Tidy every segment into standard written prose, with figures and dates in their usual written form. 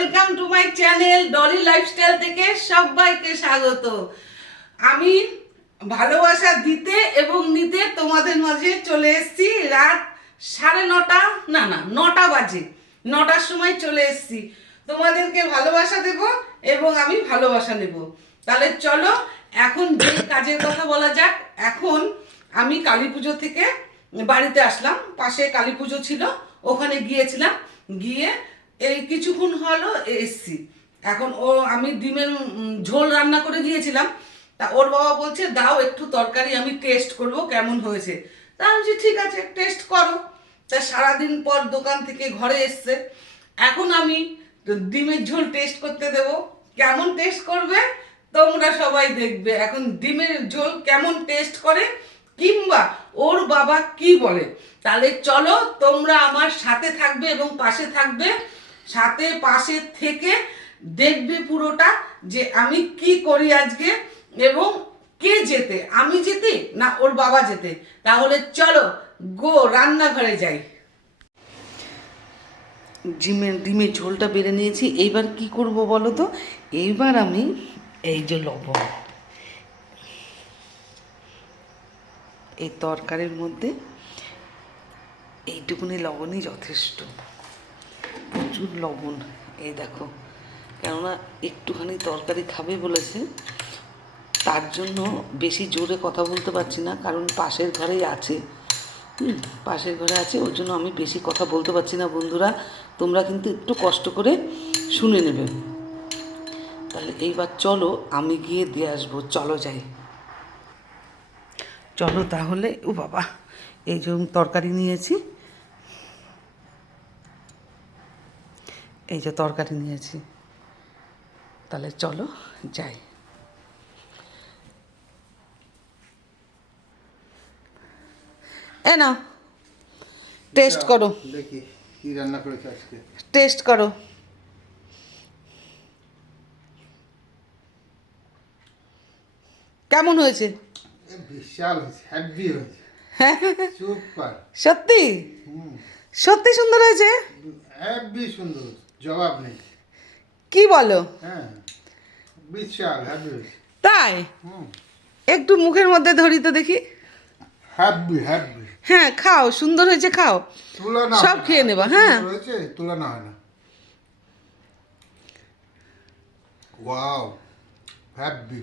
Welcome to my channel Dolly lifestyle থেকে সবাইকে স্বাগত। আমি ভালোবাসা দিতে এবং নিতে তোমাদের মাঝে চলে এসেছি। রাত 9:30 না 9টা বাজে, 9টার সময় চলে এসেছি। তোমাদেরকে ভালোবাসা দেব এবং আমি ভালোবাসা নেব। তাহলে চলো এখন যে কাজের কথা বলা যাক। এখন আমি কালী পুজো থেকে বাড়িতে আসলাম, পাশে কালী পুজো ছিল, ওখানে গিয়েছিলাম। গিয়ে এই কিছুক্ষণ হলো এসছি। এখন আমি ডিমের ঝোল রান্না করে দিয়েছিলাম। তা ওর বাবা বলছে দাও একটু তরকারি, আমি টেস্ট করব কেমন হয়েছে। তা আমি বলছি ঠিক আছে টেস্ট করো। তা সারাদিন পর দোকান থেকে ঘরে এসছে, এখন আমি ডিমের ঝোল টেস্ট করতে দেব। কেমন টেস্ট করবে তোমরা সবাই দেখবে এখন ডিমের ঝোল কেমন টেস্ট করে, কিংবা ওর বাবা কি বলে। তাহলে চলো তোমরা আমার সাথে থাকবে এবং পাশে থাকবে, সাথে পাশে থেকে দেখবে পুরোটা যে আমি কি করি আজকে এবং কে যেতে, আমি যেতে না ওর বাবা যেতে। তাহলে চলো গো রান্নাঘরে যাই। ডিমের ঝোলটা বেড়ে নিয়েছি। এইবার কি করব বলো তো? এইবার আমি এই যে লবণ, এই তরকারির মধ্যে এইটুকুনি লবণই যথেষ্ট, প্রচুর লবণ। এই দেখো, কেননা একটুখানি তরকারি খাবে বলেছে, তার জন্য বেশি জোরে কথা বলতে পারছি না, কারণ পাশের ঘরেই আছে। পাশের ঘরে আছে, ওর জন্য আমি বেশি কথা বলতে পারছি না। বন্ধুরা তোমরা কিন্তু একটু কষ্ট করে শুনে নেবে। তাহলে এইবার চলো আমি গিয়ে দিয়ে আসবো। চলো যাই, চলো তাহলে। ও বাবা, এই যে তরকারি নিয়েছি, এই যে তরকারি নিয়েছি। তাহলে চলো যাই। এ নাও টেস্ট করো, দেখি কি রান্না করেছে আজকে। টেস্ট করো। কেমন হয়েছে? বিশাল হয়েছে, হ্যাপি হয়েছে, সুপার। সত্যি সত্যি সুন্দর হয়েছে, হ্যাপি সুন্দর, জবাব নেই। কি বলো? হ্যাঁ, বিশাল হ্যাপি হয়েছে। তাই? একটু মুখের মধ্যে ধরি তো দেখি। Happy happy. হ্যাঁ খাও, সুন্দর হয়েছে, খাও, তুলনা সব খেয়ে নেবা। হ্যাঁ হয়েছে, তুলনা হয় না। Wow, happy.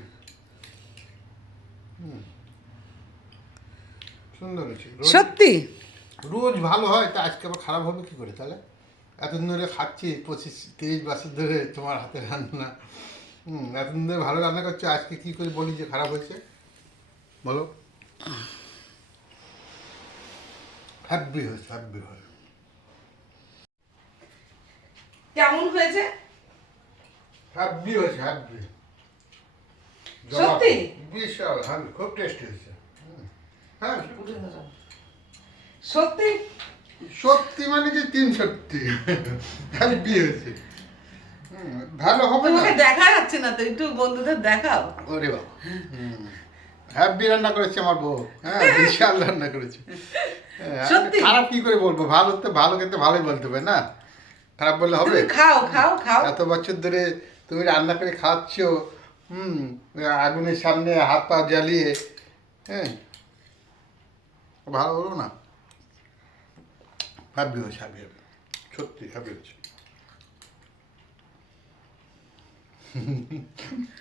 সুন্দর হয়েছে। সত্যি রোজ ভালো হয়, তা আজকে আবার খারাপ হবে কি করে? তাহলে এতদিন ধরে খাচ্ছি, 25-30 বছর ধরে তোমার হাতের রান্না। এতদিন ধরে ভালো রান্না করছো, আজকে কি করে বলি যে খারাপ হয়েছে? বলো। হ্যাপি হয়েছে, হ্যাপি হয়। কেমন হয়েছে? হ্যাপি হয়েছে, হ্যাপি। সত্যি বিশাল হ্যাপি, খুব টেস্টি হয়েছে। হ্যাঁ সত্যি সত্যি, মানে কি 3 সত্যি। হ্যাপি হয়েছে। ভালো হবে না? তোমাকে দেখা যাচ্ছে না তো, একটু বন্ধুদের দেখাও। ওরে বাবা, হ্যাপি রান্না করেছে আমার বউ। হ্যাঁ, বিশাল রান্না করেছে। সত্যি? খারাপ কি করে বলবো? ভালো তো, ভালো খেতে ভালোই বলতে হবে না? খারাপ বললে হবে? তুমি খাও খাও খাও। এত বছর ধরে তুমি রান্না করে খাচ্ছ, আগুনের সামনে হাত পা জ্বালিয়ে। হ্যাঁ, ভালো হলো না? হ্যাপি হয়েছে, হ্যাপি হ্যাপি, সত্যি হ্যাপি হয়েছে।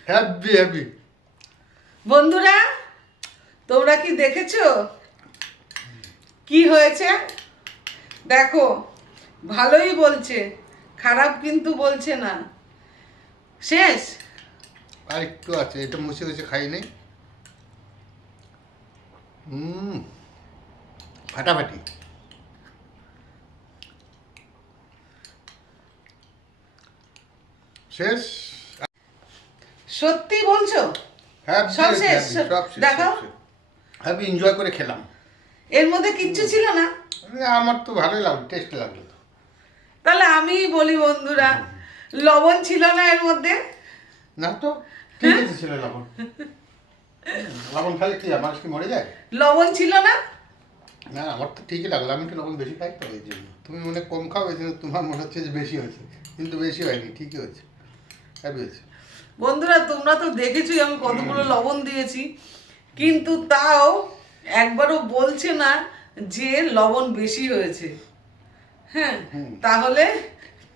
Happy happy. বন্ধুরা তোমরা কি দেখেছো কি হয়েছে? দেখো, ভালোই বলছে, খারাপ কিন্তু বলছে না। শেষ? আর একটু আছে, এটা মুছে গেছে, খাই নেই। ফাটাফাটি। শেষ। সত্যি বলছো? হ্যাপি সব হয়েছে, শেষ? হ্যাপি, সব শেষ, দেখাও। সব শেষ। হ্যাপি এনজয় করে খেলাম। এর মধ্যে কিচ্ছু ছিল না? আমার তো ভালোই লাগলো, টেস্ট লাগলো তো। তাহলে আমি বলি বন্ধুরা, লবণ ছিল না এর মধ্যে? না তো, ঠিক আছে, ছিল লবণ। লবণ খালি কি মানুষ কি মরে যায়? লবণ ছিল না? না আমার তো ঠিকই লাগলো, আমি একটু লবণ বেশি খাই তো এই জন্য। তুমি মনে কম খাও এই জন্য তোমার মনে হচ্ছে যে বেশি হয়েছে, কিন্তু বেশি হয়নি, ঠিকই হয়েছে, হ্যাপি হয়েছে। বন্ধুরা তোমরা তো দেখেছোই আমি কতগুলো লবণ দিয়েছি, কিন্তু তাও একবারও বলছে না যে লবণ বেশি হয়েছে। হ্যাঁ, তাহলে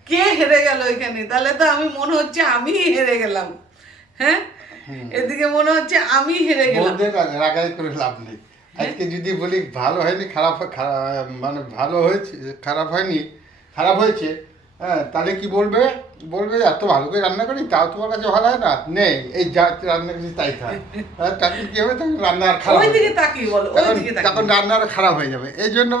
কে হেরে গেল এখানে? তাহলে তো আমি মনে হচ্ছে আমি হেরে গেলাম। হ্যাঁ, এদিকে মনে হচ্ছে আমি হেরে গেলাম। বলতে রাগাই করে লাভ নেই। আজকে যদি বলি ভালো হয়নি, মানে ভালো হয়েছে, খারাপ হয়নি, খারাপ হয়েছে, হ্যাঁ, তাহলে কি বলবে? বলবে এত ভালো করে রান্না করি তাও তোমার কাছে ভালো হয় না, নেই এই যা রান্না করেছি তাই খায়। তখন কি হবে? তখন রান্না আর খারাপ ওইদিকে হবে। তাকিয়ে বলো, তখন ওইদিকে তখন তাকিয়ে। রান্না আর খারাপ হয়ে যাবে। এই জন্য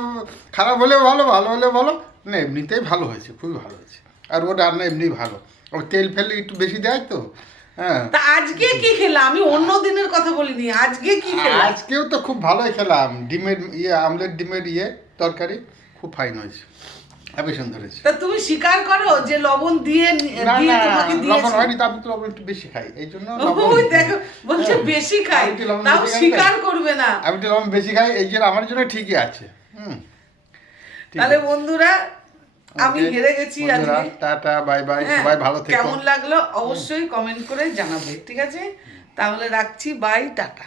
খারাপ হলেও ভালো, ভালো হলেও ভালো, না এমনিতেই ভালো হয়েছে, খুবই ভালো হয়েছে। আর ও রান্না এমনি ভালো, ও তেল ফেল একটু বেশি দেয় তো। হ্যাঁ, তা আজকে কি খেলাম? আমি অন্য দিনের কথা বলিনি, আজকে কি খেলাম? আজকেও তো খুব ভালোই খেলাম, ডিমের আমলেট ডিমের তরকারি খুব ফাইন হয়েছে, খুবই সুন্দর হয়েছে। তা তুমি স্বীকার করো যে লবণ দিয়ে না দিয়ে না, তোমাকে লবণ দিয়েছি। হয়নি তো, আমি তো লবণ একটু বেশি খাই এই জন্য ওই দেখো বলছে হ্যাঁ, বেশি খাই, আমি একটু লবণ তাও বেশি খাই স্বীকার তাই। করবে না। আমি একটু লবণ বেশি খাই এই জন্য আমার জন্য ঠিকই আছে। ঠিক তাহলে আছে। বন্ধুরা আমি Okay, হেরে গেছি বন্ধুরা, আজকে। টাটা বাই বাই, হ্যাঁ, সবাই ভালো থেকো। কেমন লাগলো অবশ্যই কমেন্ট করে জানাবে, ঠিক আছে? তাহলে রাখছি, বাই, টাটা।